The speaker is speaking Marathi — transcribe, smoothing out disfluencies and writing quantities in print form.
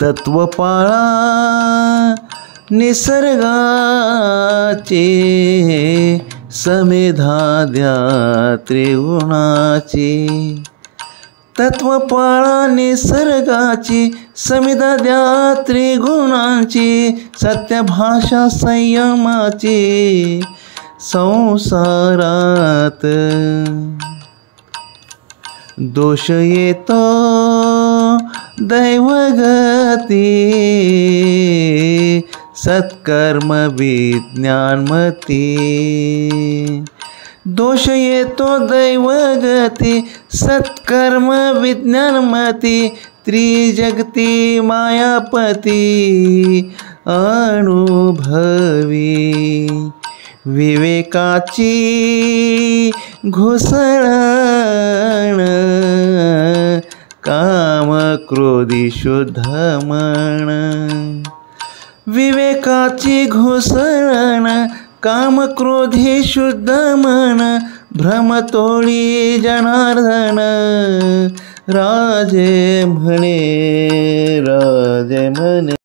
तत्व पाळा निसर्गाचे, समेधा द्या त्रिगुणाची. तत्व पाळा निसर्गाची, समेधा द्या त्रिगुणाची. सत्य भाषा संयमाची संसारात. दोष येतो दैवगती, सत्कर्म विज्ञानमती. दोष येतो दैवगती, सत्कर्म विज्ञानमती. त्रिजगती मायापती अनुभवी. विवेकाची घुसळण, काम क्रोधी शुद्ध मन. विवेकाची घुसळण, काम क्रोधी शुद्ध मन. भ्रमतोळी जनार्दन, राजे म्हणे, राजे म्हणे.